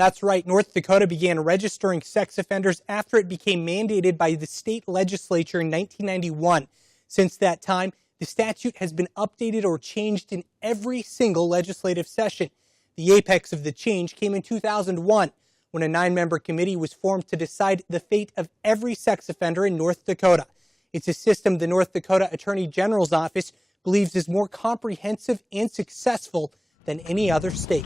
That's right, North Dakota began registering sex offenders after it became mandated by the state legislature in 1991. Since that time, the statute has been updated or changed in every single legislative session. The apex of the change came in 2001, when a 9-member committee was formed to decide the fate of every sex offender in North Dakota. It's a system the North Dakota Attorney General's office believes is more comprehensive and successful than any other state.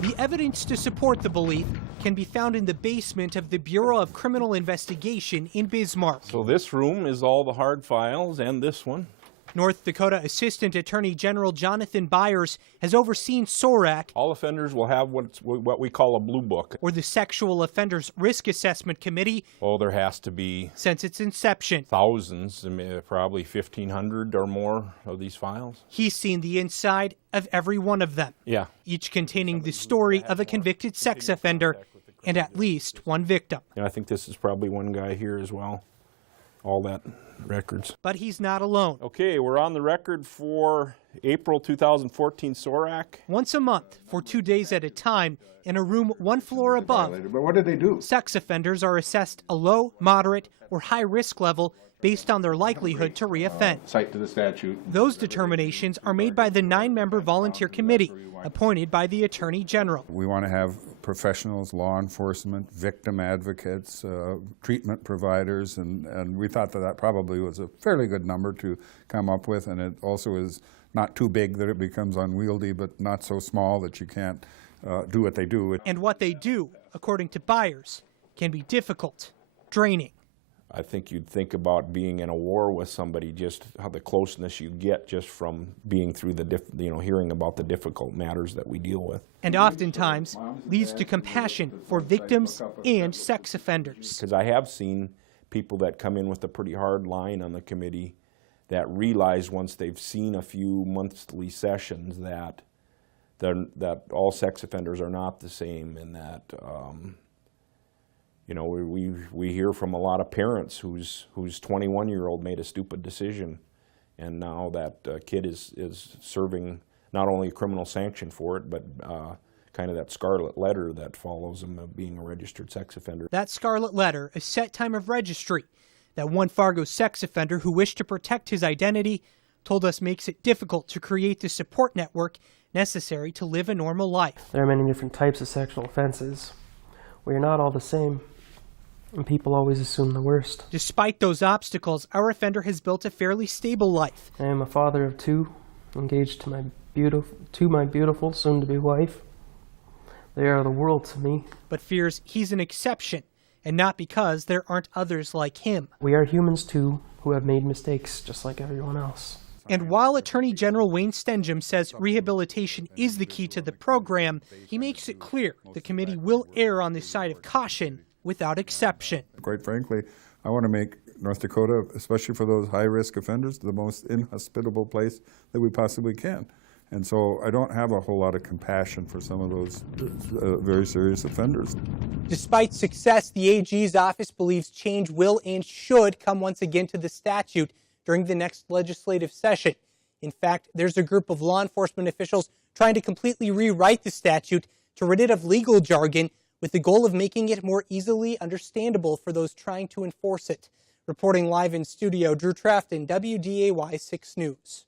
The evidence to support the belief can be found in the basement of the Bureau of Criminal Investigation in Bismarck. So this room is all the hard files, and this one. North Dakota Assistant Attorney General Jonathan Byers has overseen SORAC. All offenders will have what we call a blue book. Or the Sexual Offenders Risk Assessment Committee. Oh, there has to be. Since its inception. Thousands, probably 1,500 or more of these files. He's seen the inside of every one of them. Yeah. Each containing the story of a convicted sex offender and at least one victim. And I think this is probably one guy here as well. All that records. But he's not alone. Okay, we're on the record for April 2014 SORAC. Once a month, for 2 days at a time, in a room 1 floor above. But what did they do? Sex offenders are assessed a low, moderate, or high risk level based on their likelihood to reoffend. Cite to the statute. Those determinations are made by the 9-member volunteer committee appointed by the Attorney General. We want to have professionals, law enforcement, victim advocates, treatment providers, and we thought that probably was a fairly good number to come up with, and it also is not too big that it becomes unwieldy, but not so small that you can't do what they do. And what they do, according to Byers, can be difficult, draining. I think you'd think about being in a war with somebody, just how the closeness you get just from being through the, hearing about the difficult matters that we deal with. And oftentimes leads to compassion for victims and sex offenders. Because I have seen people that come in with a pretty hard line on the committee that realize once they've seen a few monthly sessions that all sex offenders are not the same, and that we hear from a lot of parents whose 21-year-old made a stupid decision, and now that kid is serving not only a criminal sanction for it, but kind of that scarlet letter that follows him of being a registered sex offender. That scarlet letter, a set time of registry, that one Fargo sex offender who wished to protect his identity told us makes it difficult to create the support network necessary to live a normal life. There are many different types of sexual offenses. We are not all the same, and people always assume the worst. Despite those obstacles, our offender has built a fairly stable life. I am a father of 2, engaged to my beautiful soon-to-be wife. They are the world to me. But fears he's an exception, and not because there aren't others like him. We are humans too, who have made mistakes just like everyone else. And while Attorney General Wayne Stenjum says rehabilitation is the key to the program, he makes it clear the committee will err on the side of caution without exception. Quite frankly, I want to make North Dakota, especially for those high-risk offenders, the most inhospitable place that we possibly can. And so I don't have a whole lot of compassion for some of those very serious offenders. Despite success, the AG's office believes change will and should come once again to the statute during the next legislative session. In fact, there's a group of law enforcement officials trying to completely rewrite the statute to rid it of legal jargon with the goal of making it more easily understandable for those trying to enforce it. Reporting live in studio, Drew Trafton, WDAY 6 News.